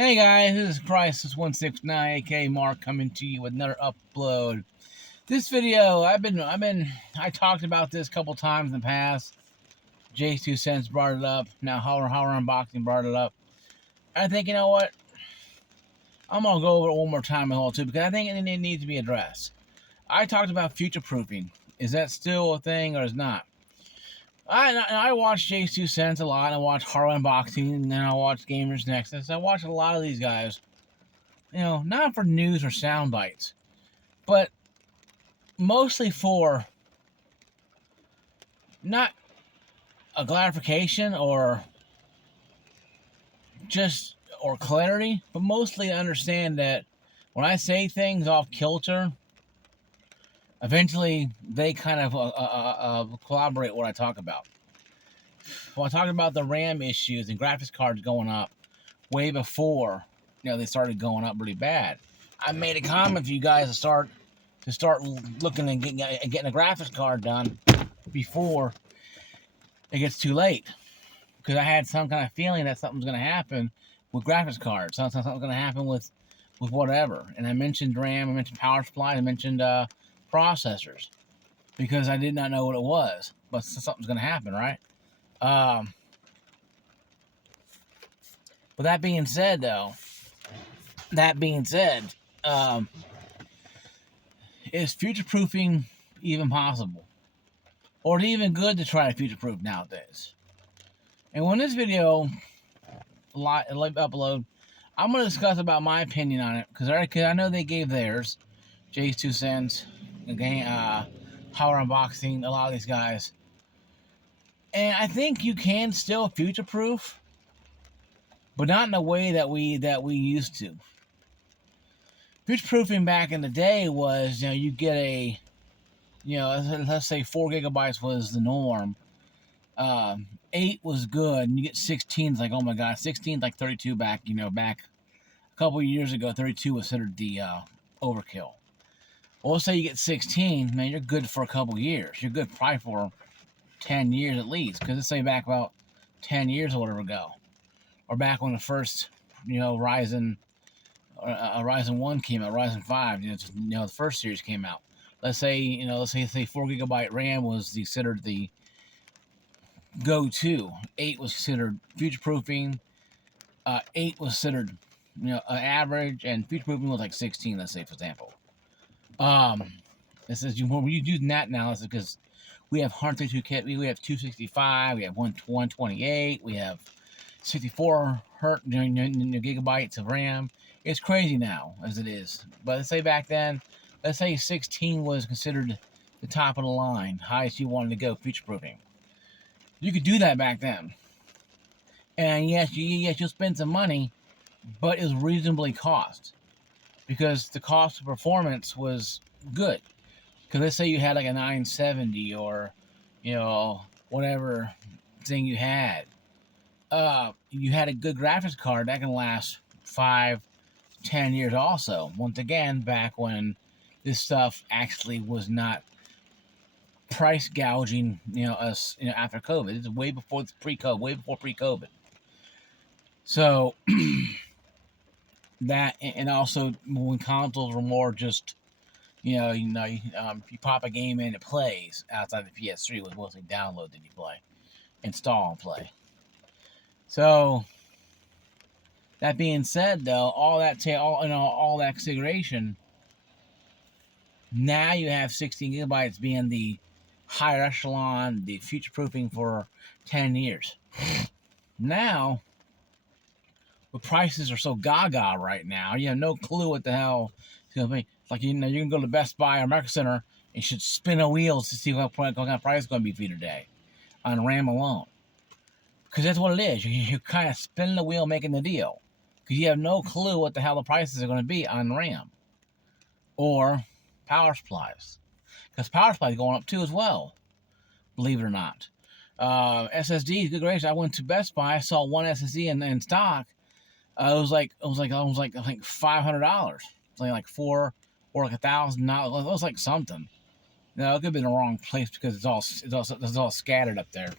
Hey guys, this is Crisis169, aka Mark, coming to you with another upload. This video, I talked about this a couple times in the past. J2 Cents brought it up. Now Howler Unboxing brought it up. I think, you know what? I'm gonna go over it one more time as well too, because I think it needs to be addressed. I talked about future proofing. Is that still a thing or is not? I watch J2 Cents a lot. I watch Horror Unboxing, and then I watch Gamers Nexus. I watch a lot of these guys. Not for news or sound bites, but mostly for not a clarification or clarity, but mostly to understand that when I say things off kilter, eventually they kind of collaborate what I talk about. When I talk about the RAM issues and graphics cards going up way before they started going up really bad, I made a comment for you guys to start looking and getting a graphics card done before it gets too late, because I had some kind of feeling that something's going to happen with graphics cards. Something's going to happen with whatever. And I mentioned RAM, I mentioned power supply, I mentioned processors, because I did not know what it was, but something's going to happen, right? But that being said, is future-proofing even possible? Or is it even good to try to future-proof nowadays? And when this video upload, I'm going to discuss about my opinion on it, because I know they gave theirs. J2 Cents, Howard Unboxing, a lot of these guys. And I think you can still future-proof, but not in the way that we used to. Future-proofing back in the day was, you get a, let's say 4 gigabytes was the norm. 8 was good, and you get 16. It's like, oh my god, 16 like 32 back. Back a couple of years ago, 32 was considered the overkill. Well, let's say you get 16, man, you're good for a couple of years. You're good probably for 10 years at least, because let's say back about 10 years or whatever ago, or back when the first, Ryzen 1 came out, Ryzen 5, the first series came out. Let's say 4 gigabyte RAM was considered the go-to. 8 was considered future-proofing. 8 was considered, average, and future-proofing was like 16. Let's say, for example. This is when you do that analysis, because we have 132 kit, we have 265, we have 128, we have 64 gigabytes of RAM. It's crazy now as it is. But let's say back then, let's say 16 was considered the top of the line, highest you wanted to go future-proofing. You could do that back then. And yes, you'll spend some money, but it was reasonably cost, because the cost of performance was good. Because let's say you had like a 970 or, whatever thing you had. You had a good graphics card that can last 5-10 years also. Once again, back when this stuff actually was not price gouging, us, after COVID. It's way before pre-COVID. So that, and also when consoles were more just, you pop a game in, it plays. Outside the PS3 was mostly download that you play, install and play. So that being said, though, all that configuration, now you have 16 gigabytes being the higher echelon, the future-proofing for 10 years. Now, the prices are so gaga right now, you have no clue what the hell it's going to be. Like, you can go to Best Buy or Market Center and should spin a wheels to see what kind of price is going to be for you today on RAM alone. Because that's what it is. You're kind of spinning the wheel making the deal. Because you have no clue what the hell the prices are going to be on RAM. Or power supplies. Because power supplies are going up too as well. Believe it or not. SSDs, good gracious. I went to Best Buy. I saw one SSD in stock. It was like I think $500. Something like $400 or like $1,000. It was like something. No, it could have been the wrong place, because it's all scattered up there.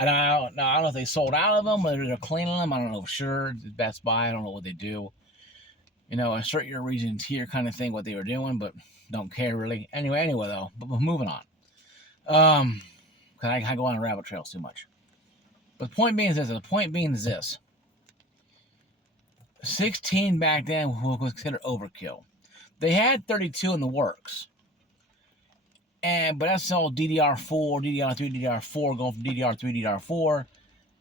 And I don't know if they sold out of them, whether they're cleaning them. I don't know for sure. Best Buy, I don't know what they do. Assert your reasons here kind of thing, what they were doing, but don't care really. Anyway though, but moving on. Because I go on rabbit trails too much. But the point being is this. 16 back then was considered overkill. They had 32 in the works. But that's all DDR4, DDR3, DDR4, going from DDR3, DDR4.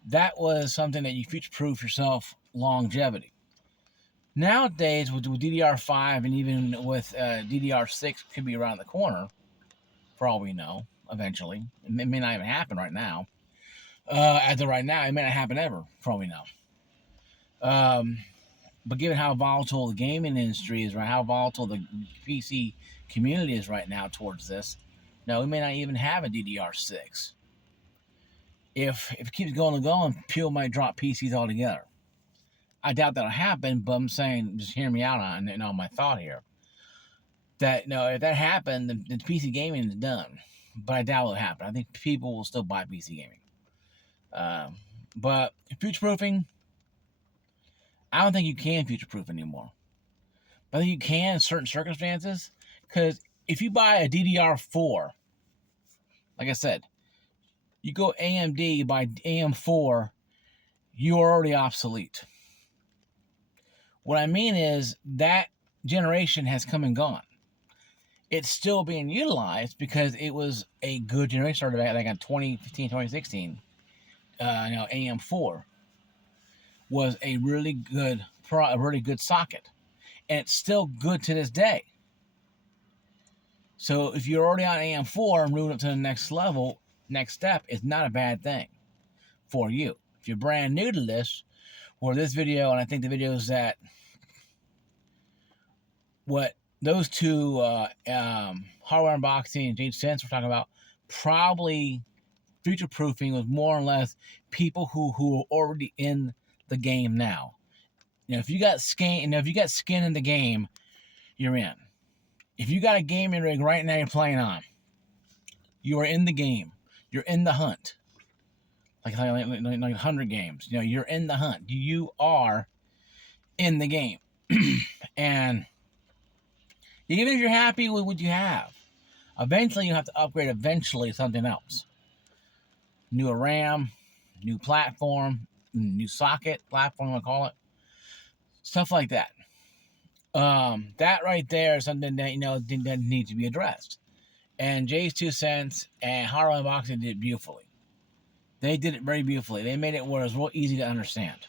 That was something that you future-proof yourself longevity. Nowadays, with DDR5 and even with DDR6 could be around the corner, for all we know, eventually. It may not even happen right now. As of right now, it may not happen ever, for all we know. But given how volatile the gaming industry is, right, how volatile the PC community is right now towards this, no, we may not even have a DDR6. If it keeps going and going, people might drop PCs altogether. I doubt that'll happen, but I'm saying, just hear me out on my thought here. That if that happened, the PC gaming is done. But I doubt it'll happen. I think people will still buy PC gaming. But future-proofing, I don't think you can future-proof anymore. But I think you can in certain circumstances. Because if you buy a DDR4, like I said, you go AMD, you buy AM4, you're already obsolete. What I mean is that generation has come and gone. It's still being utilized because it was a good generation. Started back like in 2015, 2016. AM4 was a really good socket, and it's still good to this day. So if you're already on AM4 and moving up to the next level, next step is not a bad thing for you. If you're brand new to this, or this video, and I think the videos that what those two hardware unboxing and Jade Sense were talking about, probably future-proofing was more or less people who are already in the game now. If you got skin in the game, you're in. If you got a gaming rig right now you're playing on, you are in the game. You're in the hunt. Like 100 games. You're in the hunt. You are in the game. And even if you're happy with what you have, eventually you have to upgrade something else. Newer RAM, new platform, new socket platform, I call it. Stuff like that. That right there is something that that needs to be addressed. And Jay's 2 cents and Hardware Unboxing did it beautifully. They did it very beautifully. They made it where it was real easy to understand.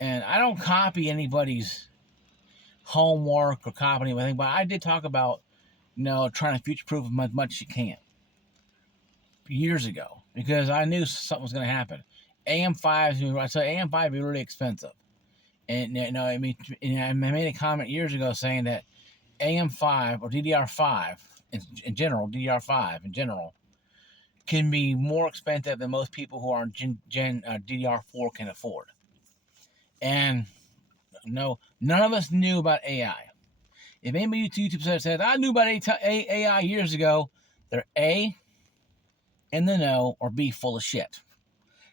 And I don't copy anybody's homework or copy anything, but I did talk about trying to future-proof as much as you can years ago, because I knew something was going to happen. AM5, I said AM5 would be really expensive. And I made a comment years ago saying that AM5 or DDR5 in general, can be more expensive than most people who are on DDR4 can afford. And no, none of us knew about AI. If anybody YouTube says, I knew about AI years ago, they're A, in the know, or B, full of shit.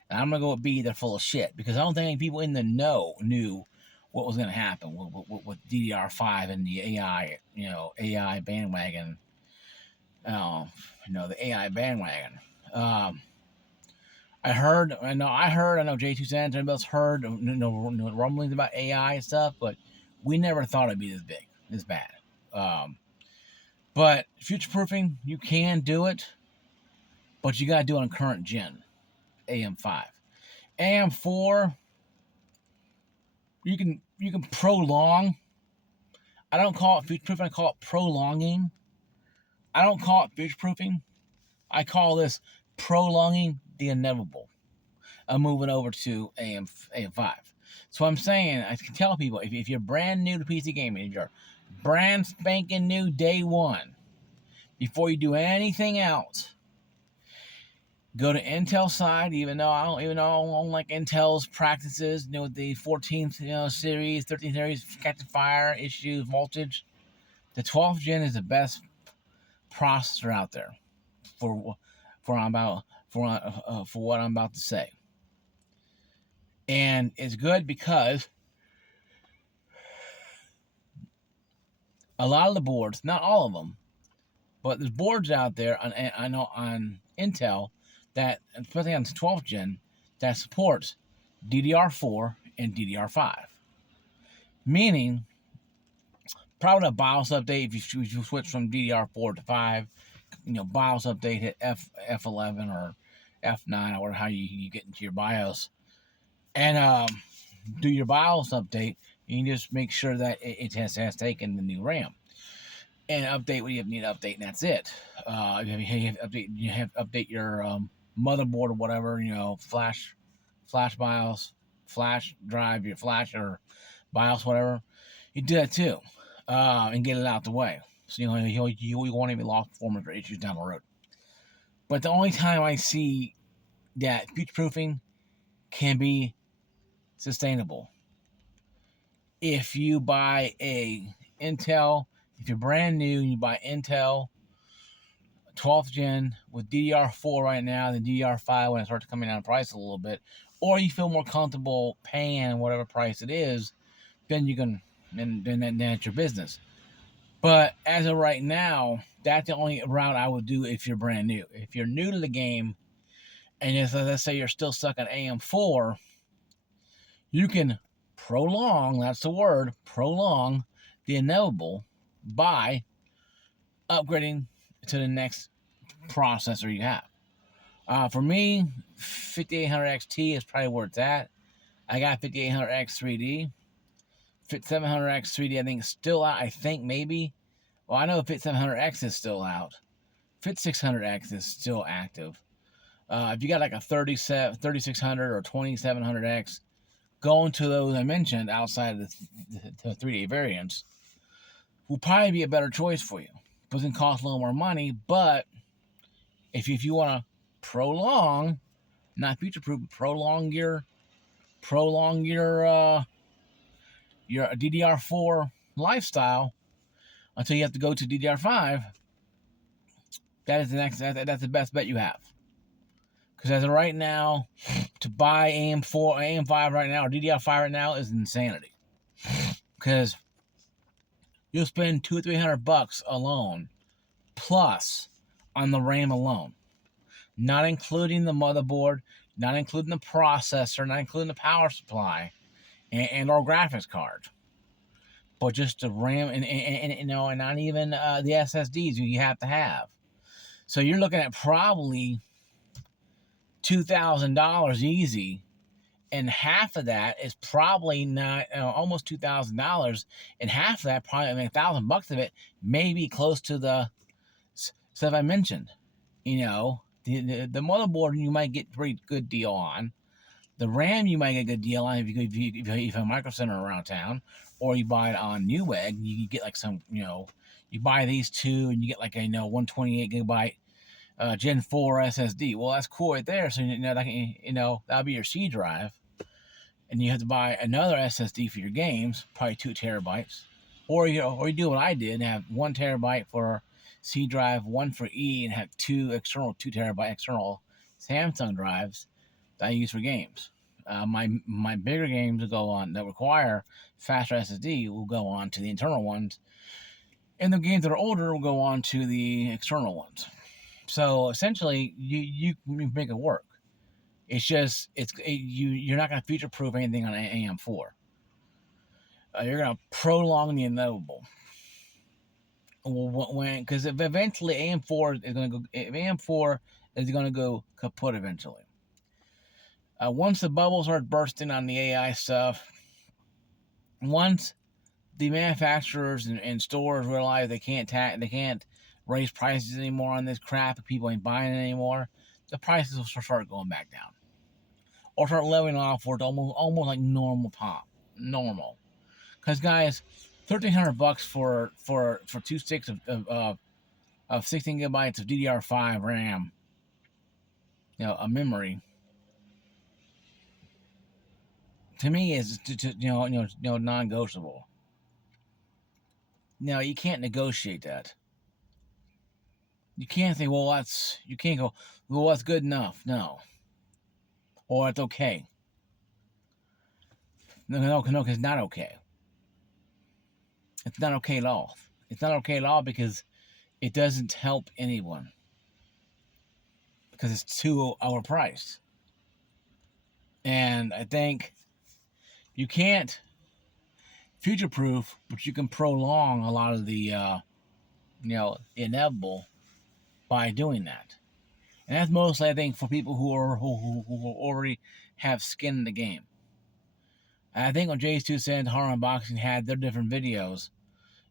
And I'm going to go with B, they're full of shit. Because I don't think any people in the know knew what was going to happen with DDR5 and the AI, AI bandwagon. The AI bandwagon. I know J2 Cents, everybody else heard rumblings about AI and stuff, but we never thought it'd be this big, this bad. But future-proofing, you can do it, but you got to do it on current gen, AM5. AM4, you can prolong. I don't call it future-proofing, I call it prolonging. I don't call it future-proofing. I call this prolonging the inevitable. I'm moving over to AM5. So I'm saying, I can tell people, if you're brand new to PC gaming, if you're brand spanking new day one, before you do anything else, go to Intel side, even though I don't like Intel's practices, the 14th series, 13th series, catching fire, issues, voltage. The 12th gen is the best processor out there for for what I'm about to say. And it's good because a lot of the boards, not all of them, but there's boards out there I know on Intel that, especially on the 12th gen, that supports DDR4 and DDR5. Meaning, probably a BIOS update if you switch from DDR4 to 5, BIOS update hit F11 or F9 or how you get into your BIOS, and do your BIOS update. You can just make sure that it has taken the new RAM and update what you need to update, and that's it. You have to update your motherboard or whatever, flash BIOS, flash drive, your flash or BIOS, whatever. You do that too, and get it out the way. So you won't even lost performance or issues down the road. But the only time I see that future proofing can be sustainable if you buy a Intel. If you're brand new and you buy Intel 12th gen with DDR4 right now, then DDR5 when it starts coming down in price a little bit, or you feel more comfortable paying whatever price it is, then you can, then it's your business. But as of right now, that's the only route I would do if you're brand new. If you're new to the game, and let's say you're still stuck on AM4, you can prolong, that's the word, prolong the inevitable by upgrading to the next processor you have. For me, 5800 XT is probably where it's at. I got 5800X 3D. 5700X 3D, I think, is still out. I think maybe. Well, I know 5700X is still out. 5600X is still active. If you got like a 3600 or 2700X, going to those I mentioned outside of the 3D variants will probably be a better choice for you. It doesn't cost a little more money, but if you want to prolong, not future-proof, prolong your DDR4 lifestyle until you have to go to DDR5, that's the best bet you have. Because as of right now, to buy AM5 right now, or DDR5 right now is insanity. Because you'll spend $200 or $300 alone, plus on the RAM alone, not including the motherboard, not including the processor, not including the power supply, and or graphics card, but just the RAM and not even the SSDs you have to have. So you're looking at probably $2,000 easy, and half of that is probably not almost $2,000, and half of that probably, $1,000 of it may be close to the stuff I mentioned. The motherboard you might get a pretty good deal on. The RAM you might get a good deal on if you have a Micro Center around town, or you buy it on Newegg. You get like some, you buy these two and you get like a 128 gigabyte Gen 4 SSD. Well, that's cool right there. So that'll be your C drive, and you have to buy another SSD for your games, probably 2 terabytes, or you do what I did and have 1 terabyte for C drive, 1 for E, and have 2 external 2 terabyte external Samsung drives that I use for games. My bigger games that require faster SSD will go on to the internal ones, and the games that are older will go on to the external ones. So essentially, you make it work. It's just you're not going to future proof anything on AM4. You're going to prolong the inevitable. Because eventually AM4 is going to go. AM4 is going to go kaput eventually. Once the bubbles start bursting on the AI stuff, once the manufacturers and stores realize they can't raise prices anymore on this crap, and people ain't buying it anymore, the prices will start going back down, or start leveling off where it's almost like normal. Because guys, $1,300 for 2 sticks of 16 gigabytes of DDR5 RAM, a memory, to me is non-negotiable. Now you can't negotiate that. You can't say, well, you can't go, well, that's good enough. No. Or it's okay. No, because it's not okay. It's not okay at all. It's not okay at all because it doesn't help anyone. Because it's too overpriced. And I think you can't future proof, but you can prolong a lot of the inevitable by doing that. And that's mostly, I think, for people who already have skin in the game. And I think when Jay's 2 Cents, Hard Unboxing had their different videos,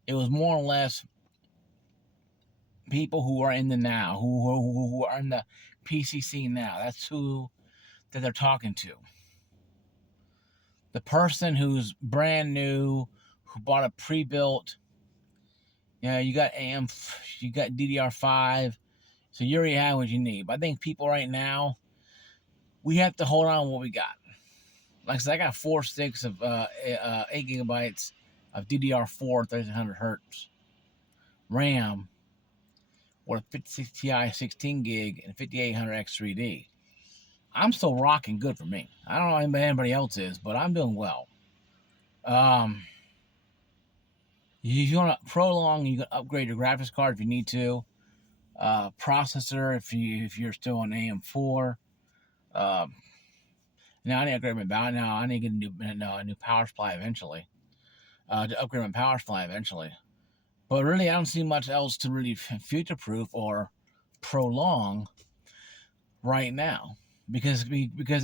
it was more or less people who are in the now, who are in the PCC now. That's who that they're talking to. The person who's brand new, who bought a pre-built, you got you got DDR5, so you already have what you need. But I think people right now, we have to hold on to what we got. Like I said, I got 4 sticks of 8 gigabytes of DDR4 1300 hertz RAM with a 56 Ti 16 gig and 5800X 3D. I'm still rocking good for me. I don't know if anybody else is, but I'm doing well. If you want to prolong, you can upgrade your graphics card if you need to. Processor if you're still on AM4. Now I need to upgrade my power. Now I need to get a new power supply eventually. To upgrade my power supply eventually. But really, I don't see much else to really future-proof or prolong right now, because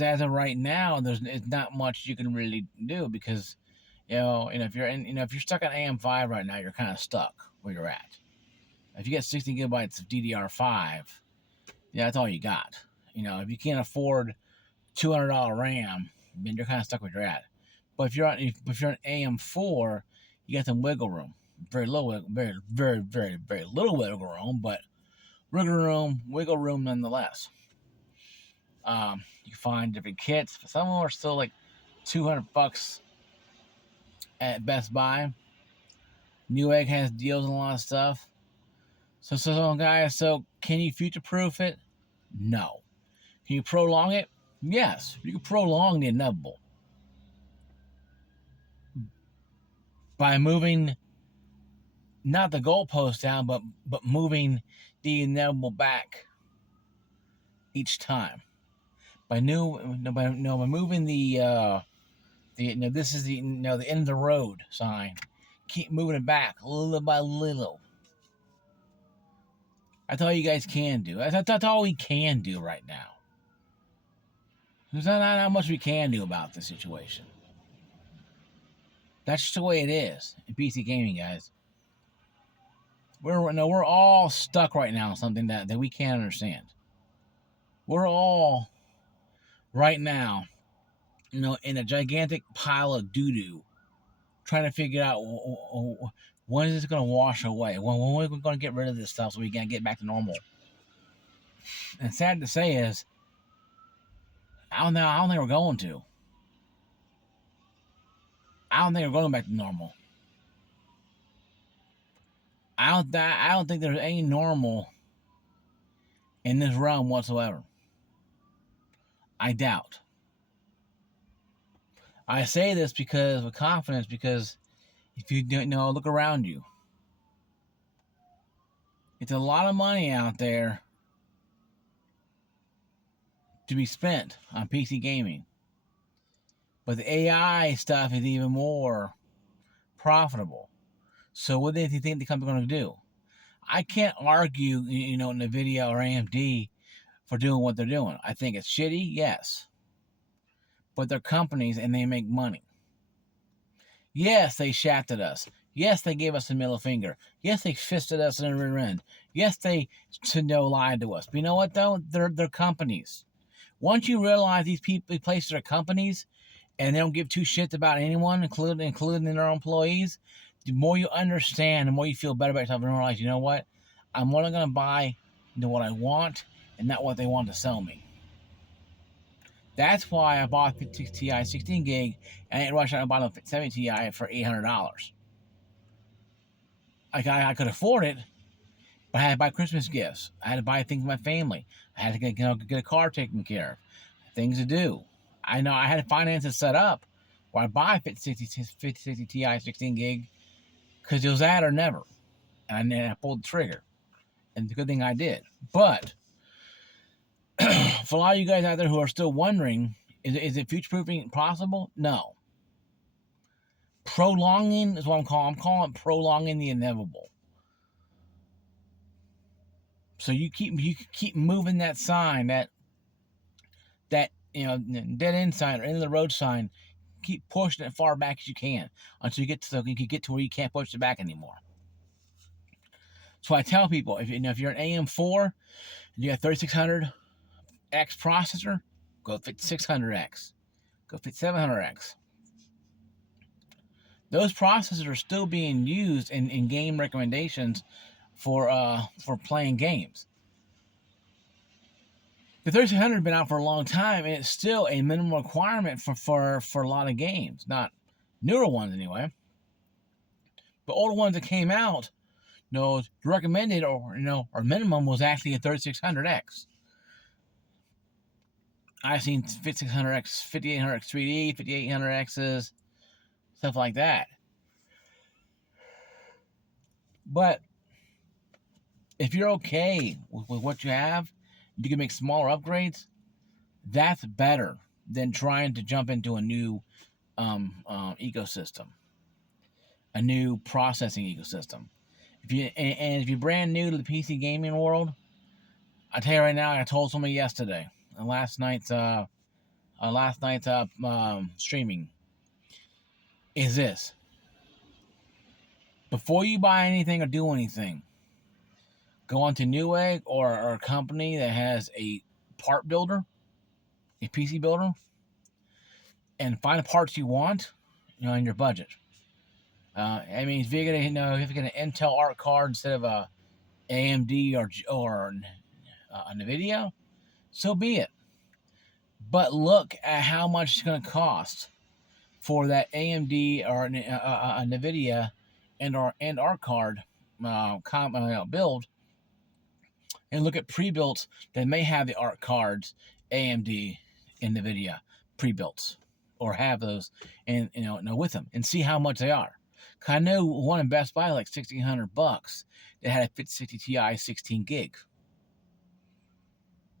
as of right now, it's not much you can really do, because if you're stuck on AM5 right now, you're kind of stuck where you're at. If you get 60 gigabytes of DDR5, that's all you got. If you can't afford $200 RAM, then you're kind of stuck where you're at. But if you're on AM4, you got some wiggle room. Very little, very, very, very, very little wiggle room, but wiggle room nonetheless. You can find different kits. Some of them are still like $200 at Best Buy. Newegg has deals on a lot of stuff. So guys, can you future-proof it? No. Can you prolong it? Yes. You can prolong the inevitable by moving not the goalpost down, but moving the inevitable back each time. By moving the this is the the end of the road sign. Keep moving it back little by little. That's all you guys can do. That's all we can do right now. There's not much we can do about this situation. That's just the way it is in PC gaming, guys. We're all stuck right now on something that we can't understand. We're all right now, in a gigantic pile of doo-doo, trying to figure out when is this going to wash away? When are we going to get rid of this stuff so we can get back to normal? And sad to say is, I don't think we're going to. I don't think we're going back to normal. I don't think there's any normal in this realm whatsoever. I doubt. I say this with confidence, because if you don't look around you. It's a lot of money out there to be spent on PC gaming. But the AI stuff is even more profitable. So what do you think the company's going to do? I can't argue, NVIDIA or AMD for doing what they're doing. I think it's shitty, yes. But they're companies and they make money. Yes, they shafted us. Yes, they gave us a middle finger. Yes, they fisted us in the rear end. Yes, they lied to us. But you know what, though? They're companies. Once you realize these places are companies and they don't give two shits about anyone, including their employees, the more you understand, the more you feel better about yourself, and realize, you know what? I'm only going to buy what I want and not what they want to sell me. That's why I bought 56 Ti 16 gig and I didn't rush out and bought a 70 Ti for $800. I could afford it, But I had to buy Christmas gifts. I had to buy things for my family. I had to get a car taken care of. Things to do. I know I had finances set up where I buy 5060 Ti 16 gig because it was that or never. And I pulled the trigger. And the good thing I did. But for a lot of you guys out there who are still wondering, is it future proofing possible? No. Prolonging is what I'm calling. I'm calling it prolonging the inevitable. So you keep moving that sign, that dead end sign or end of the road sign. Keep pushing it as far back as you can until you get to where you can't push it back anymore. So I tell people, if you're an AM4, and you got 3600X processor, go 5600X, go 5700X. Those processors are still being used in game recommendations for playing games. The 3600 has been out for a long time, and it's still a minimum requirement for a lot of games. Not newer ones anyway, but older ones that came out, recommended or minimum was actually a 3600X. I've seen 5600X, 5800X 3D, 5800Xs, stuff like that. But if you're okay with what you have, you can make smaller upgrades. That's better than trying to jump into a new ecosystem, a new processing ecosystem. If you're brand new to the PC gaming world, I tell you right now, I told somebody yesterday, last night's streaming, is this: before you buy anything or do anything, go onto Newegg or a company that has a part builder, a PC builder, and find the parts you want, in your budget. If you're gonna an Intel Arc card instead of a AMD or NVIDIA, so be it. But look at how much it's going to cost for that AMD or a NVIDIA and Arc card build, and look at pre-built that may have the Arc cards, AMD and NVIDIA pre-built, or have those and with them, and see how much they are. I know one in Best Buy like $1,600 that had a 5060 Ti 16 gig.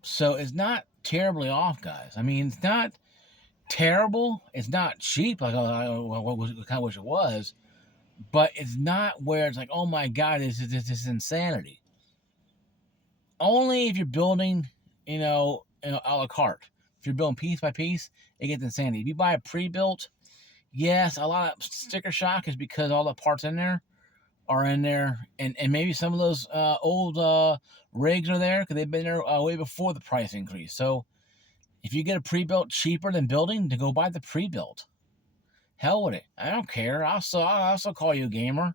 So it's not terribly off, guys. It's not terrible. It's not cheap like I kind of wish it was, but it's not where it's like, oh my god, this is insanity. Only if you're building, a la carte. If you're building piece by piece, it gets insanity. If you buy a pre-built, yes, a lot of sticker shock is because all the parts in there are in there, and maybe some of those old rigs are there because they've been there way before the price increase. So if you get a pre-built cheaper than building, to go buy the pre-built. Hell with it. I don't care. I'll also call you a gamer.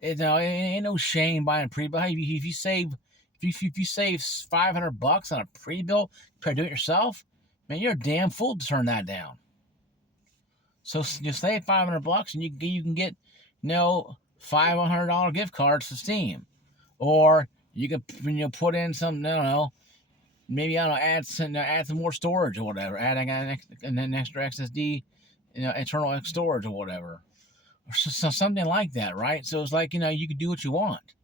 It ain't no shame buying a pre-built. If you save $500 on a pre-built, try to do it yourself, man, you're a damn fool to turn that down. So you save $500 and you can get $500 gift cards to Steam, or you can put in some maybe add some more storage or whatever, adding an extra SSD, internal storage or whatever, or something like that, right? So it's like you can do what you want,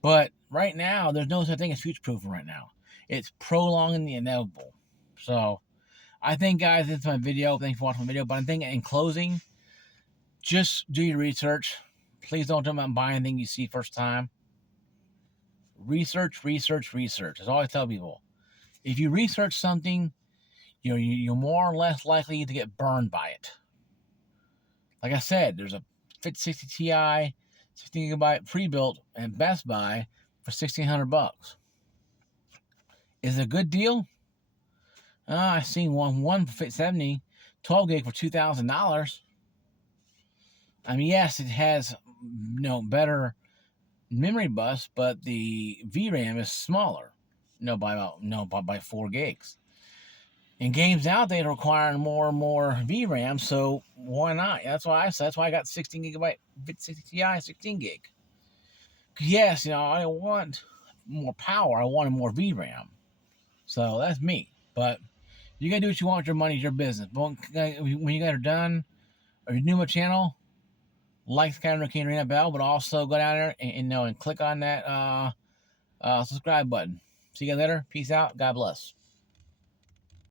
but right now there's no such thing as future proofing. Right now, it's prolonging the inevitable. So I think, guys, that's my video. Thanks for watching my video. But I think in closing, just do your research. Please don't jump out and buy anything you see first time. Research. That's all I tell people. If you research something, you're more or less likely to get burned by it. Like I said, there's a 5060 Ti 16 gigabyte pre-built at Best Buy for $1,600. Is it a good deal? I seen one for 70 12 gig for $2,000. Yes, it has better memory bus, but the VRAM is smaller, by 4 gigs. And games nowadays are requiring more and more VRAM, so why not? That's why I got 16 gigabyte 5060 Ti 16 gig. Yes, I want more power. I wanted more VRAM. So that's me. But you gotta do what you want with your money. It's your business. But when you guys are done, or you're new to my channel, like the camera, ring that bell, but also go down there and click on that subscribe button. See you guys later. Peace out. God bless.